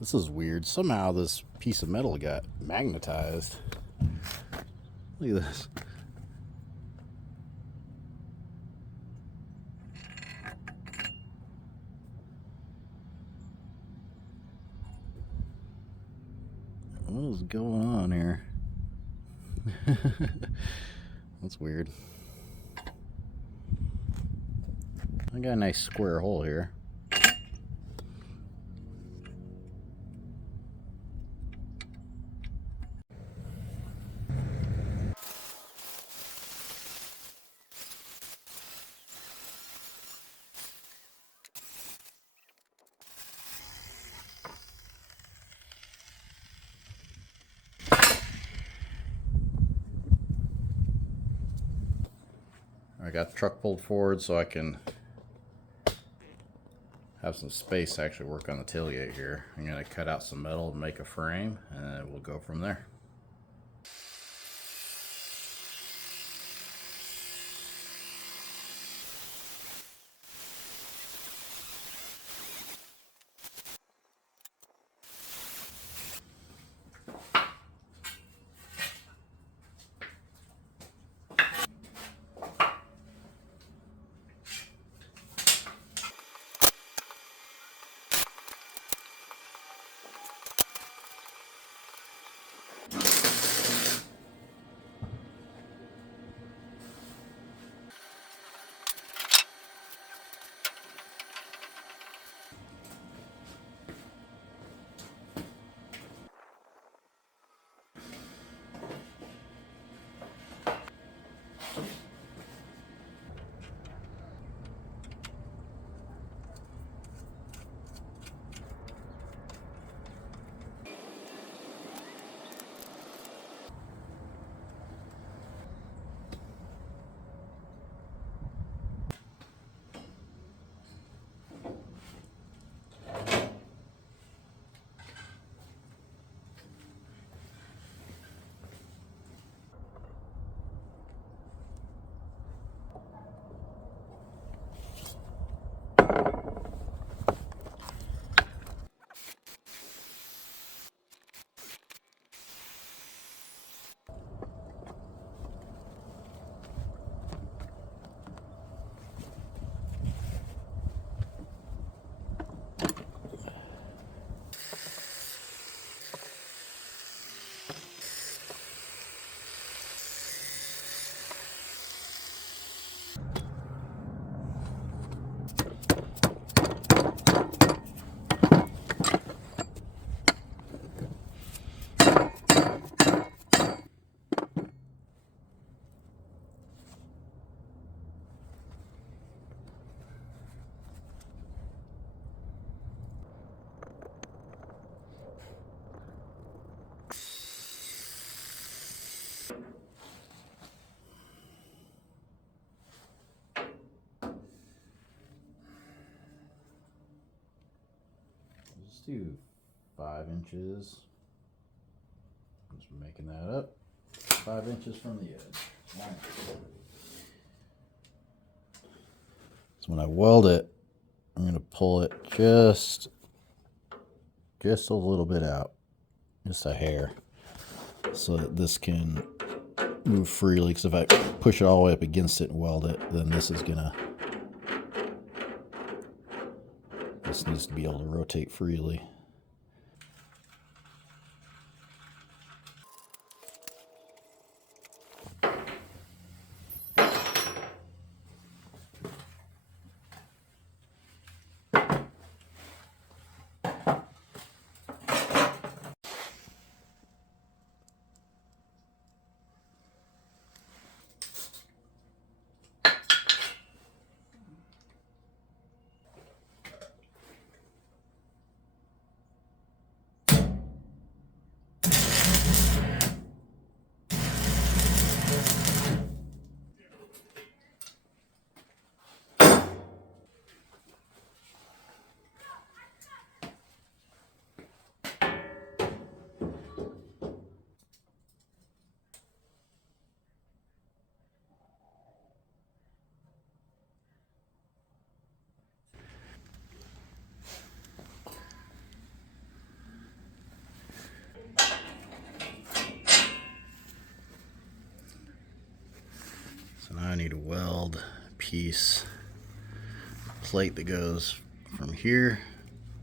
This is weird. Somehow this piece of metal got magnetized. Look at this. What is going on here? That's weird. I got a nice square hole here. I got the truck pulled forward so I can have some space to actually work on the tailgate here. I'm going to cut out some metal and make a frame, and we'll go from there. Let's do 5 inches. I'm just making that up. 5 inches from the edge. So when I weld it, I'm going to pull it just a little bit out, just a hair, so that this can move freely. Because if I push it all the way up against it and weld it, then this needs to be able to rotate freely. I need to weld a piece plate that goes from here,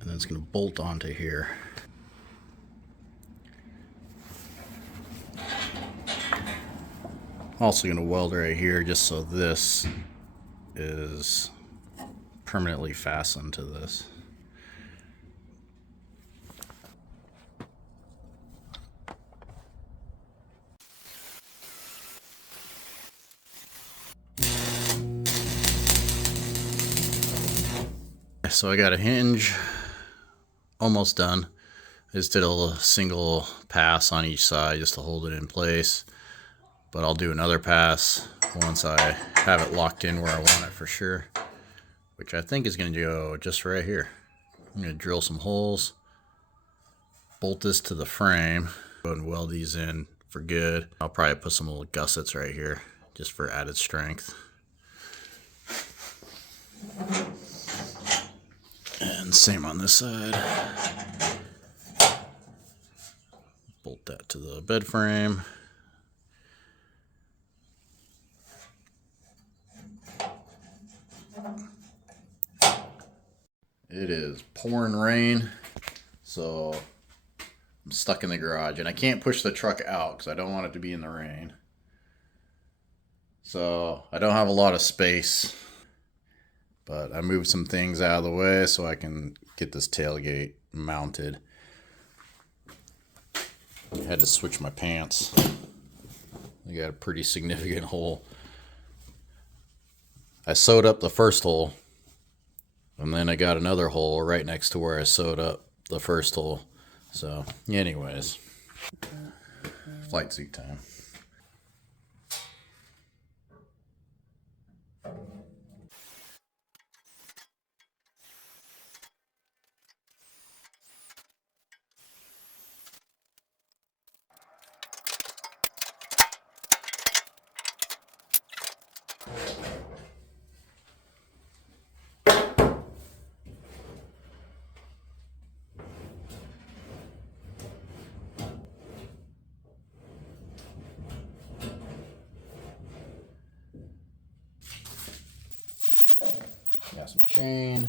and then it's going to bolt onto here. Also going to weld right here just so this is permanently fastened to this. So I got a hinge almost done. I just did a single pass on each side just to hold it in place. But I'll do another pass once I have it locked in where I want it for sure, which I think is going to go just right here. I'm going to drill some holes, bolt this to the frame, go and weld these in for good. I'll probably put some little gussets right here just for added strength. And same on this side. Bolt that to the bed frame. It is pouring rain, so I'm stuck in the garage, and I can't push the truck out because I don't want it to be in the rain. So I don't have a lot of space, but I moved some things out of the way so I can get this tailgate mounted. I had to switch my pants. I got a pretty significant hole. I sewed up the first hole, and then I got another hole right next to where I sewed up the first hole. So, anyways, flight suit time. Got some chain,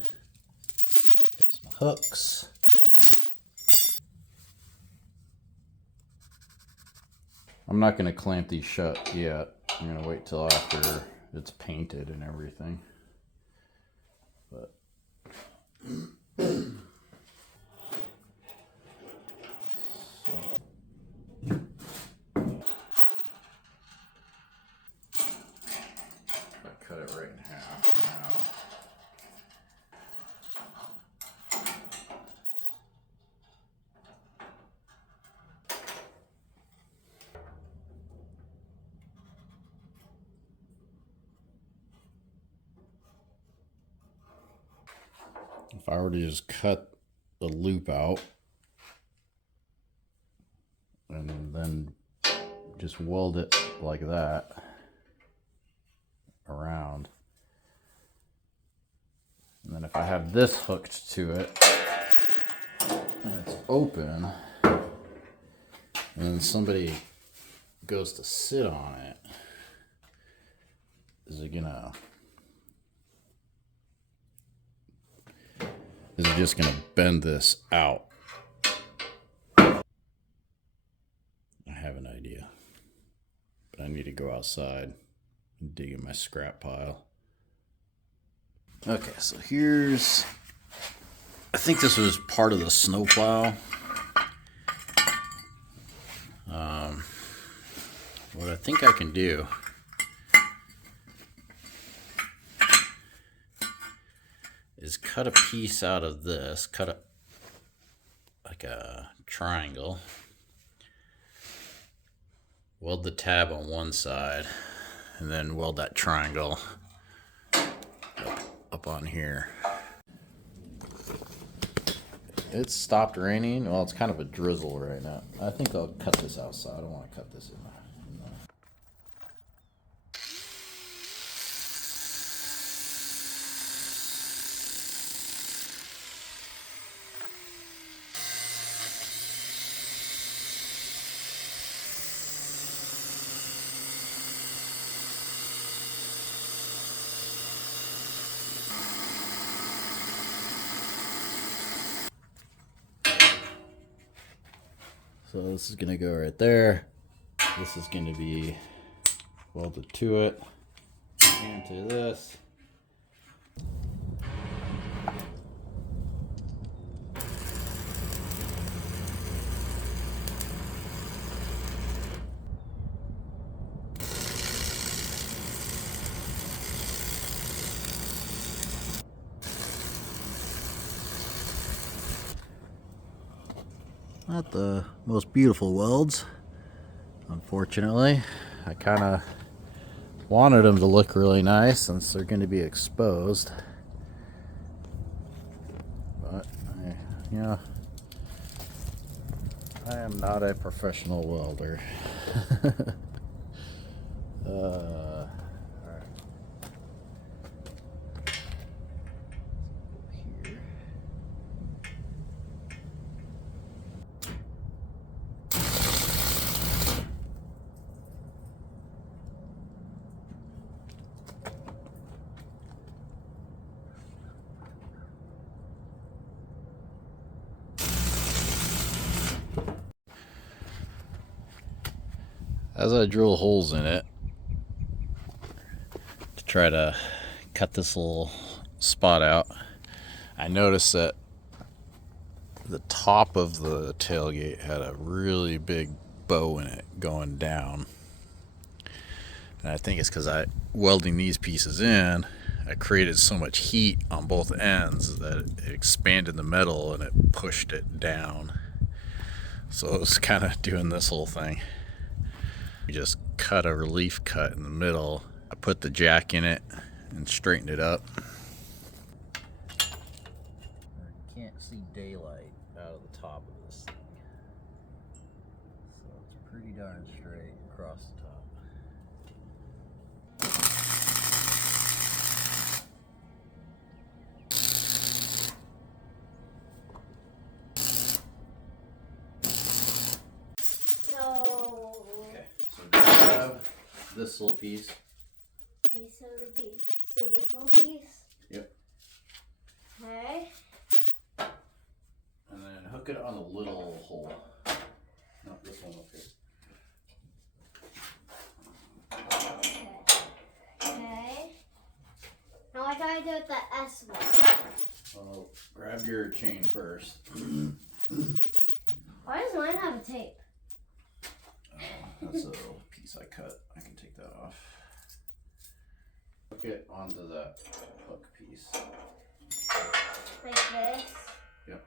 got some hooks. I'm not going to clamp these shut yet. I'm going to wait till after it's painted and everything. But I cut it right in half for now. If I were to just cut the loop out and then just weld it like that around, and then if I have this hooked to it and it's open and then somebody goes to sit on it, is it just gonna bend this out? I have an idea, but I need to go outside and dig in my scrap pile. Okay, so here's, I think this was part of the snowplow. What I think I can do is cut a piece out of this, cut it like a triangle, weld the tab on one side, and then weld that triangle up on here. It's stopped raining. Well, it's kind of a drizzle right now. I think I'll cut this outside. I don't want to cut this in there. So this is gonna go right there. This is gonna be welded to it and to this. Not the most beautiful welds, unfortunately. I kind of wanted them to look really nice since they're going to be exposed. But, I am not a professional welder. Alright. Here. As I drill holes in it to try to cut this little spot out, I noticed that the top of the tailgate had a really big bow in it going down. And I think it's because welding these pieces in, I created so much heat on both ends that it expanded the metal and it pushed it down. So it was kind of doing this whole thing. We just cut a relief cut in the middle. I put the jack in it and straightened it up. I can't see daylight out of the top of this thing. So it's pretty darn straight across the top. Okay, so grab this little piece. Okay, so this little piece. Yep. Okay. And then hook it on the little hole. Not this one up here. Okay. Now what do I do with the S one? Well, grab your chain first. Why does mine have a tape? That's a little piece I cut. I can take that off. Hook it onto that hook piece. Like this? Yep.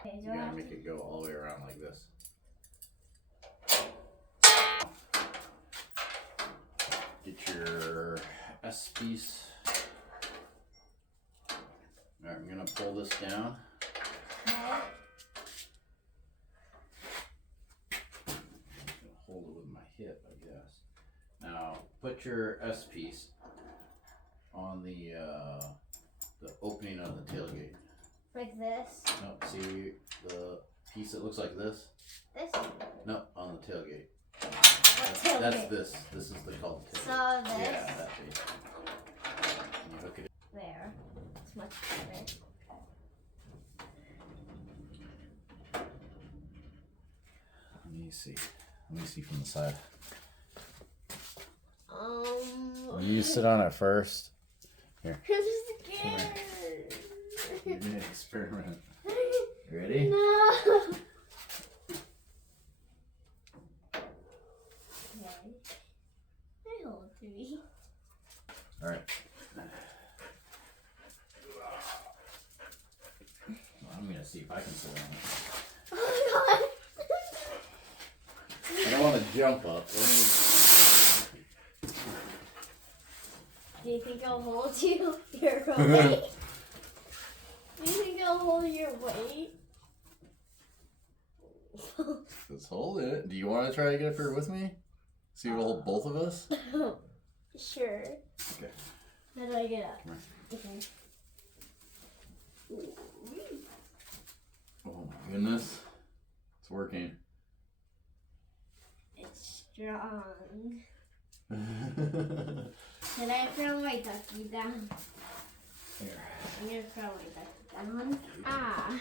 Okay, You gotta make it go all the way around like this. Get your S piece. Alright, I'm gonna pull this down. Okay. Hold it with my hip, I guess. Now, put your S piece on the opening of the tailgate. Like this? No, see the piece that looks like this? This? No, on the tailgate. Tailgate? That's this. This is the called tailgate. So this? Yeah, that piece. And you hook it in. There. It's much better. Let me see. Let me see from the side. You sit on it first. Here. I'm scared. You're gonna experiment. You ready? No. Okay. I hold three. All right. I'm gonna see if I can sit on it. Oh I don't want to jump up. Do you think I'll hold your weight? Do you think I'll hold your weight? Let's hold it. Do you want to try to get up here with me? See if it'll hold both of us? Sure. Okay. How do I get up? Come Okay. Oh my goodness. It's working. It's strong. Should I throw my ducky down? Here. I'm gonna throw my ducky down. Ah.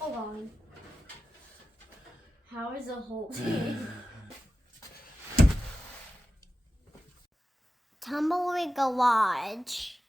Hold on. How is it holding? Tumbleweed garage.